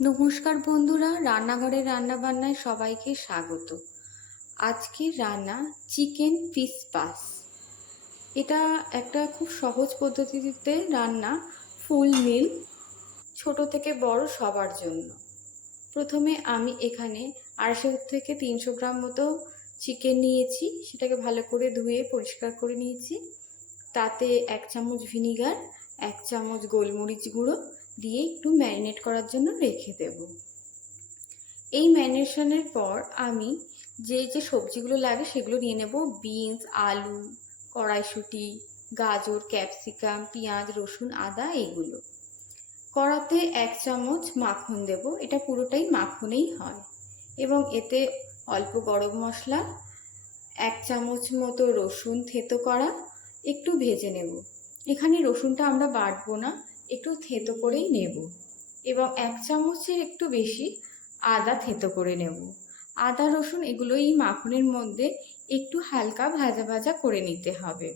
নমস্কার বন্ধুরা রান্নাঘরের রান্নাবান্নায় সবাইকে স্বাগত। আজকের রান্না চিকেন পিস পাস। এটা একটা খুব সহজ পদ্ধতিতে রান্না, ফুল মিল, ছোট থেকে বড় সবার জন্য। প্রথমে আমি এখানে আড়াইশো থেকে তিনশো গ্রাম মতো চিকেন নিয়েছি, সেটাকে ভালো করে ধুয়ে পরিষ্কার করে নিয়েছি। তাতে এক চামচ ভিনিগার, এক চামচ গোলমরিচ গুঁড়ো দিয়ে একটু ম্যারিনেট করার জন্য রেখে দেব। এই ম্যারিনেশনের পর আমি যে যে সবজিগুলো লাগে সেগুলো নিয়ে নেব। বিনস, আলু, কড়াইশুঁটি, গাজর, ক্যাপসিকাম, পেঁয়াজ, রসুন, আদা এগুলো কড়াতে এক চামচ মাখন দেব। এটা পুরোটাই মাখনেই হয়। এবং এতে অল্প গরম মশলা, এক চামচ মতো রসুন থেতো করা একটু ভেজে নেব। এখানে রসুনটা আমরা বাটবো না। একটু থেতো করেই নেব এবং এক চামচের একটু বেশি আদা থেতো করে নেব। আদা, রসুন এগুলো এই মাখনের মধ্যে একটু হালকা ভাজা ভাজা করে নিতে হবে।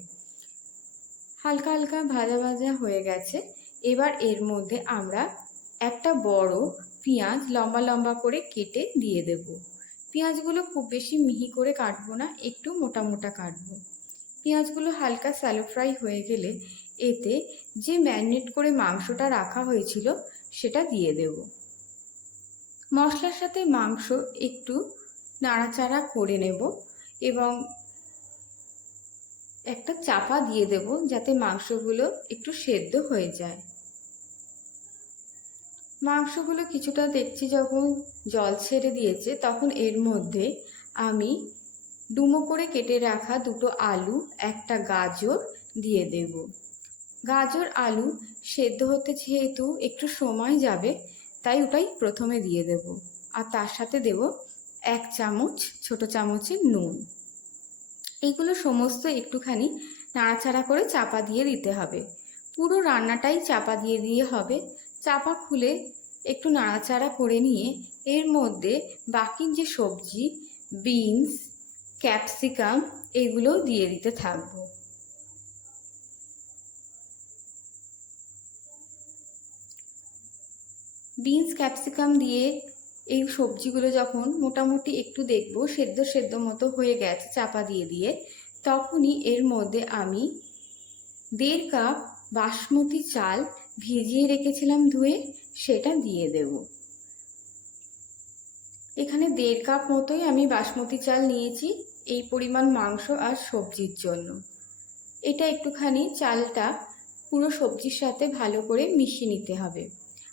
হালকা হালকা ভাজা ভাজা হয়ে গেছে। এবার এর মধ্যে আমরা একটা বড় পেঁয়াজ লম্বা লম্বা করে কেটে দিয়ে দেব। পেঁয়াজগুলো খুব বেশি মিহি করে কাটবো না, একটু মোটা মোটা কাটবো। পেঁয়াজগুলো হালকা স্যালো ফ্রাই হয়ে গেলে এতে যে ম্যারিনেট করে মাংসটা রাখা হয়েছিল সেটা দিয়ে দেব। মশলার সাথে মাংস একটু নাড়াচাড়া করে নেব এবং একটা চাপা দিয়ে দেব যাতে মাংসগুলো একটু সেদ্ধ হয়ে যায়। মাংসগুলো কিছুটা দেখছি যখন জল ছেড়ে দিয়েছে তখন এর মধ্যে আমি ডুমো করে কেটে রাখা দুটো আলু, একটা গাজর দিয়ে দেব। গাজর, আলু সেদ্ধ হতে যেহেতু একটু সময় যাবে, তাই ওটাই প্রথমে দিয়ে দেব। আর তার সাথে দেব এক চামচ ছোট চামচের নুন। এইগুলো সমস্ত একটুখানি নাড়াচাড়া করে চাপা দিয়ে দিতে হবে। পুরো রান্নাটাই চাপা দিয়ে দিয়ে হবে। চাপা খুলে একটু নাড়াচাড়া করে নিয়ে এর মধ্যে বাকি যে সবজি, বিনস, ক্যাপসিকাম, এগুলো দিয়ে দিতে থাকব। বিনস ক্যাপসিকাম দিয়ে এই সবজিগুলো যখন মোটামুটি একটু দেখব, সেদ্ধ সেদ্ধ মতো হয়ে গেছে চাপা দিয়ে দিয়ে, তখনই এর মধ্যে আমি দেড় কাপ বাসমতি চাল ভিজিয়ে রেখেছিলাম ধুয়ে, সেটা দিয়ে দেব। এখানে দেড় কাপ মতোই আমি বাসমতি চাল নিয়েছি, এই পরিমাণ মাংস আর সবজির জন্য। এটা একটুখানি চালটা পুরো সবজির সাথে ভালো করে মিশিয়ে নিতে হবে।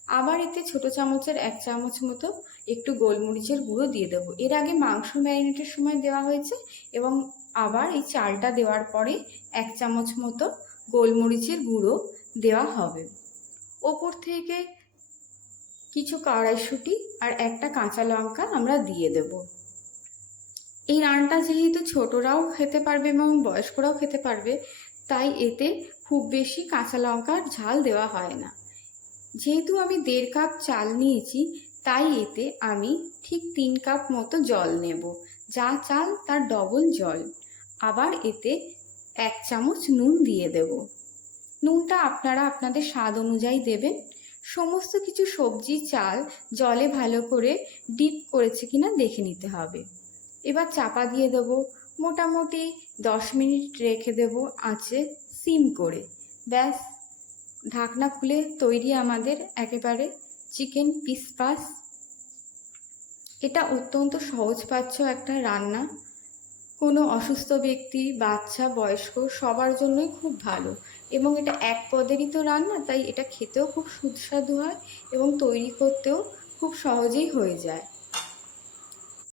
আবার এতে ছোট চামচের এক চামচ মতো একটু গোলমরিচের গুঁড়ো দিয়ে দেবো। এর আগে মাংস ম্যারিনেটের সময় দেওয়া হয়েছে এবং আবার এই চালটা দেওয়ার পরে এক চামচ মতো গোলমরিচের গুঁড়ো দেওয়া হবে। ওপর থেকে কিছু কড়াইশুঁটি আর একটা কাঁচা লঙ্কা আমরা দিয়ে দেব। এই রানটা যেহেতু ছোটরাও খেতে পারবে এবং বয়স্করাও খেতে পারবে, তাই এতে খুব বেশি কাঁচা লঙ্কার ঝাল দেওয়া হয় না। যেহেতু আমি দেড় কাপ চাল নিয়েছি, তাই এতে আমি ঠিক তিন কাপ মতো জল নেব, যা চাল তার ডবল জল। আবার এতে এক চামচ নুন দিয়ে দেব। নুনটা আপনারা আপনাদের স্বাদ অনুযায়ী দেবেন। সমস্ত কিছু সবজি, চাল জলে ভালো করে ডিপ করেছে কিনা দেখে নিতে হবে। এবার চাপা দিয়ে দেব। মোটামুটি দশ মিনিট রেখে দেব আঁচে সিম করে। ব্যাস। ঢাকনা খুলে তৈরি আমাদের একেবারে চিকেন পিস পাস। এটা অত্যন্ত সহজপাচ্য একটা রান্না। কোনো অসুস্থ ব্যক্তি, বাচ্চা, বয়স্ক, সবার জন্যই খুব ভালো। এবং এটা এক পদেরই তো রান্না, তাই এটা খেতেও খুব সুস্বাদু হয় এবং তৈরি করতেও খুব সহজেই হয়ে যায়।